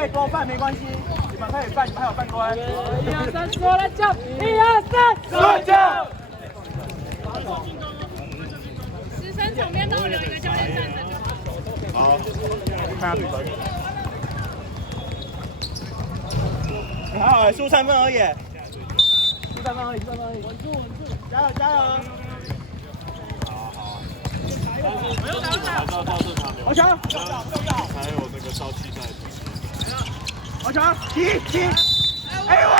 可以多犯没关系，你们可以犯，你们还有犯规。1、2、3，说来叫！1、2、3，说叫。 13场边都留一个教练站着就好。好，看下比分。还好，输3分而已。输3分而已，输3分而已。稳住，稳住，加油，加油！好强！还有那个到期赛。好强！起！哎哇！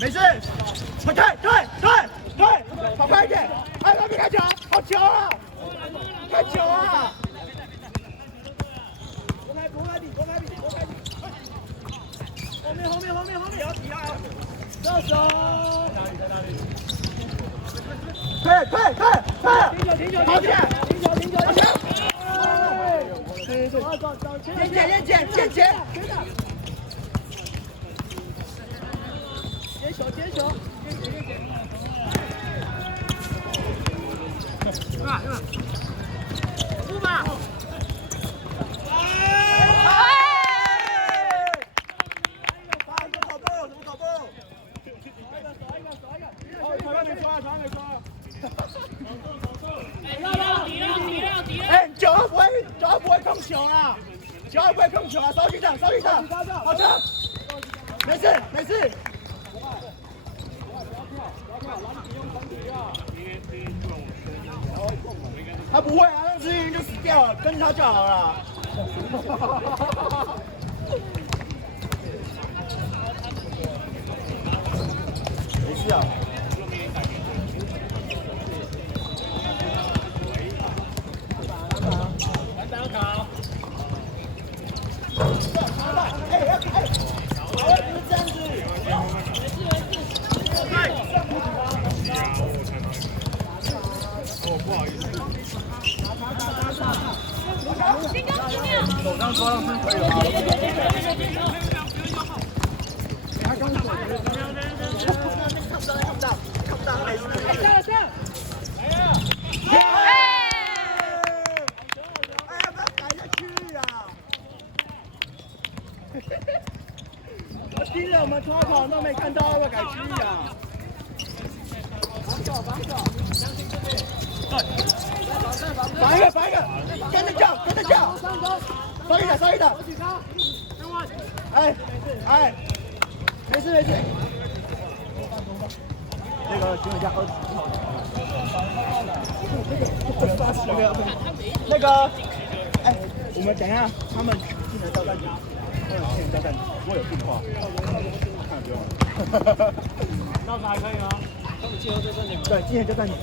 没事，退，跑快一点！哎，那边开球，好球啊！开球啊！多开比！后面，要提啊！射手！退！停球！好点！停球！对，见前！接球！出吧！什么跑步？传给抓！哎，9号不会控球啊！9号不会控球啊！收局长，好球！没事。 他不会啊，那只鱼就死掉了，跟他就好了。没事啊。手上抓到分可以吗？看不到，没事。下！哎呀，不要改下去呀！我盯着我们操场都没看到，要改区呀！防守！防一个，跟着叫，稍一点，哎，没事，那个请问一下那个，哎，我们等一下他们进来交战局，如果有病的话，看不用。到时还可以吗？他们季后赛暂停吗？对，季后赛暂停。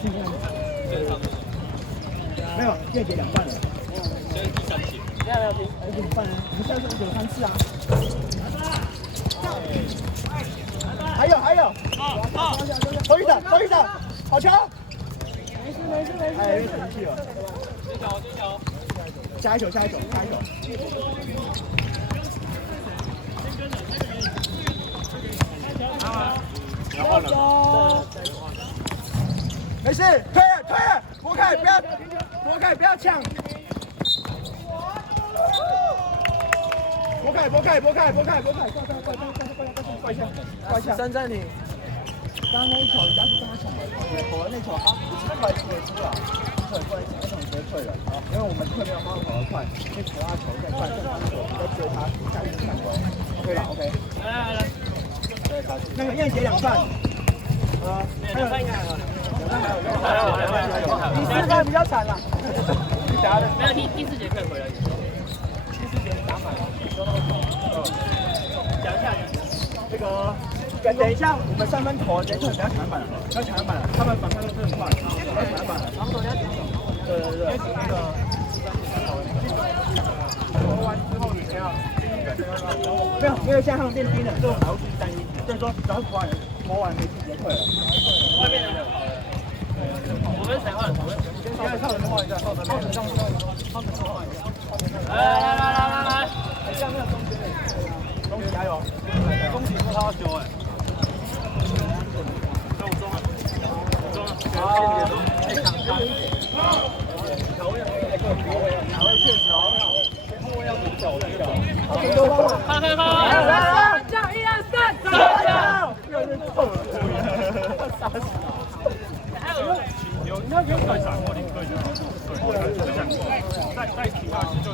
没有，现在结2半了。现在第3节。现在停，5半啊！我们现在是有3次啊。还有。收一手，好球！没事。哎，又生气了。接球。下一球。要走。没事，退了，拨开，不要抢。拨开，怪一下。3暂停。刚刚那一球人家是跟他抢的，投了那球他不是快速的出了，不能直接退了，因为我们退没有他跑得快，因为投他球更快，正方球你在追他，下一次犯规 ，OK 了 OK。来，那个燕姐2半，还有应该还有第4个比较惨了，没有第4节可以回来。第4节打满了，讲一下这个。等一下，我们3分投，等一下不要抢篮板了，他们反抗是很快，不要抢篮板了。对，那个投完之后你这样，没有，现在他们变低了，这种还会继续单一，就是说只要投完没直接退了。外面的人跑了，我跟谁换？超人换一下，超人上去，超人换一下。来，哎，像那个中间，恭喜加油！恭喜说他要修哎。好，哎，抢抢！调位确实哦，后卫要独角的跳。快！叫1、2、3，走！越来越臭了，杀死！还有你要有在场，我领队就再提下去就。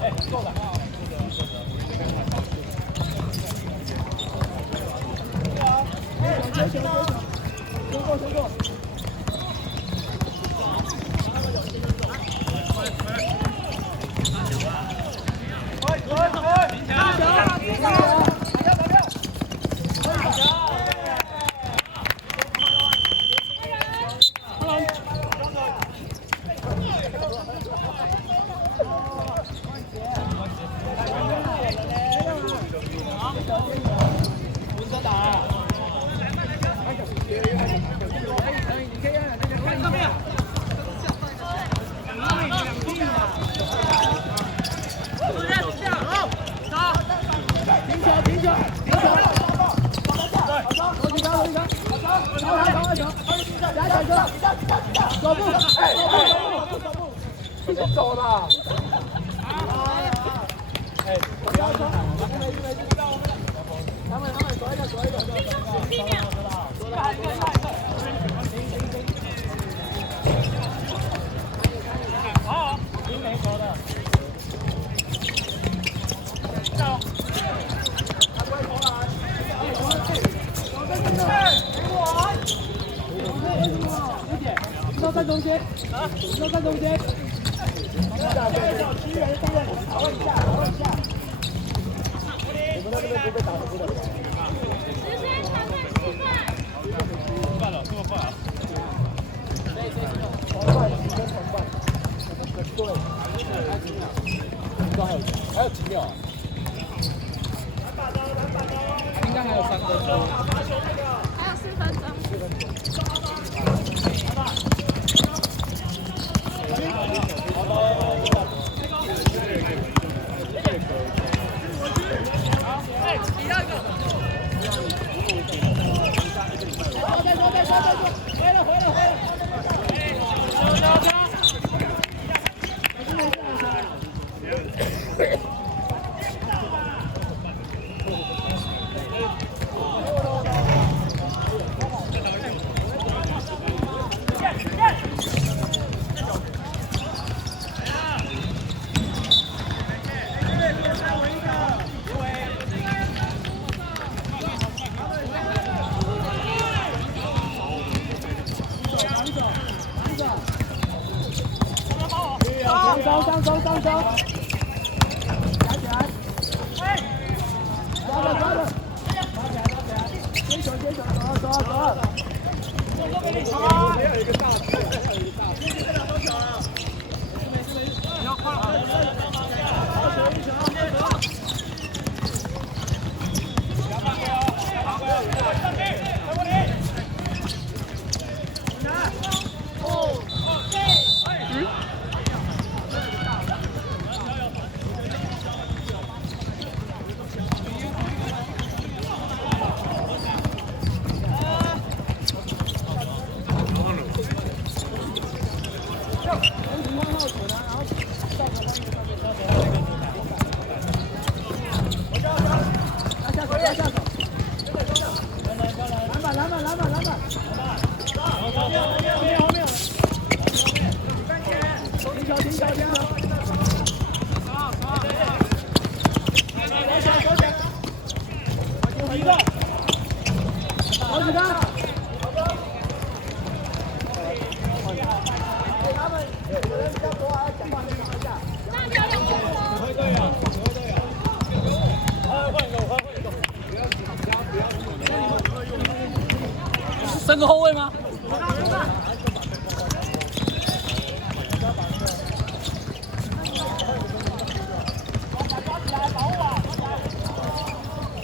哎，够了。全过。走了！哎，不要走！他们走一个。好，林梅球的。都在中间，都在中间。支援讨论一下。我们那边不被打死的。快了，这么快啊！同伴，对，还有几秒啊？应该还有3分钟。还有4分钟。上手，打起来！抓着！接球，走！没有一个大球，你要快！一球！升个后卫吗？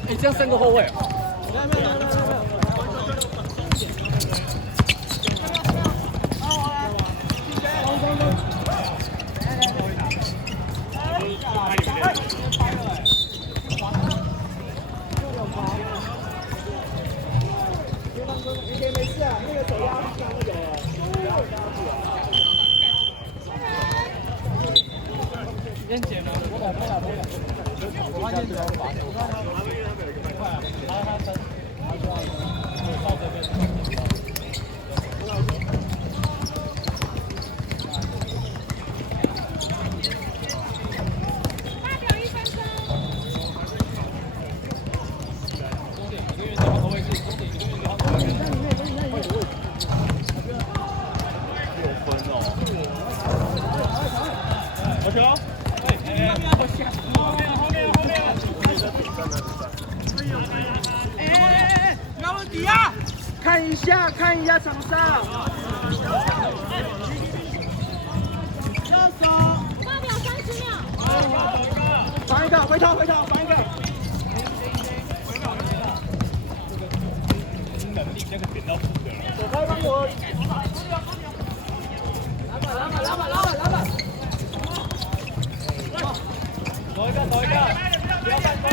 哎，这样3个后卫。没事啊，那个手压伤有了，不要压住。先捡了，我发现只要把手快啊，他伸，到这边。看一下场上。右手。8秒30秒。防一个，回头，防一个。能力那个点到负的。走开，帮我。老板。走一个，不要犯规，